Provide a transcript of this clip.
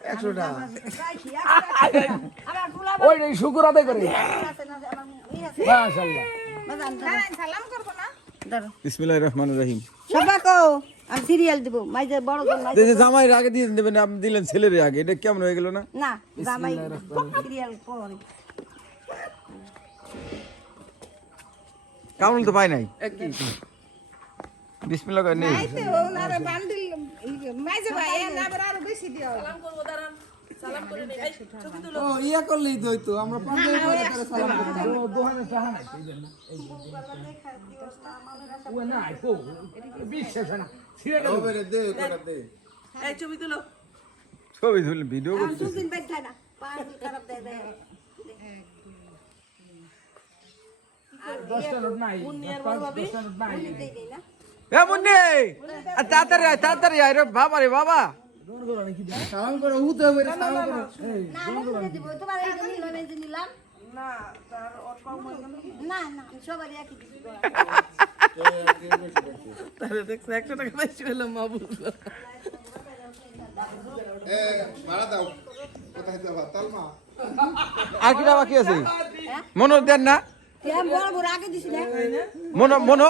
100 টাকা ওই শুকুর আদায় করে মাশাআল্লাহ সালাম করবো না বিসমিল্লাহির রহমানির রহিম সবাইকে আমি সিরিয়াল দেব মাইজে বড় জন মাইজে দেশে জামাইয়ের আগে দিয়ে দেবেন আপনি দিলেন ছেলের আগে এটা কেমন হয়ে গেল না না জামাই সিরিয়াল পরে কামল তো পাই নাই বিসমিল্লাহ করে নেই আইতে ওনারে বান্ডিল মাইজে ভাই না আরো বেশি দিও সালাম করবো দাঁড়ান সালাম করে নেই এই ছবি তুলো ও ইয়া করলেই তো হইতো আমরা 50 করে সালাম করতে ও দোকানে টাকা নাই এই জন্য ও না কো বিশ্বাস না ছিড়ে গেল ওরে দে করে দে এই ছবি তুলো ছবি তুলে ভিডিও করতে দুদিন বেঠা না পাঁচ খারাপ দে দে 10টা নোট নাই 10টা নোট নাই এ মুন্নি তাড়াতাড়ি আয় রে বাবা রে বাবা সালাম করে হুতে হবে সালাম করে না না দিব তোমার এই যে নিলাম এই যে নিলাম না তার অল্প না না সবারই একই দিব তাহলে দেখছ 100 টাকা বেশি হলো মা বুঝলো এ ভাড়া দাও কোথায় যাবা তালমা আর কিটা বাকি আছে মনো দেন না কেম বড় বড় আগে দিছ না মনো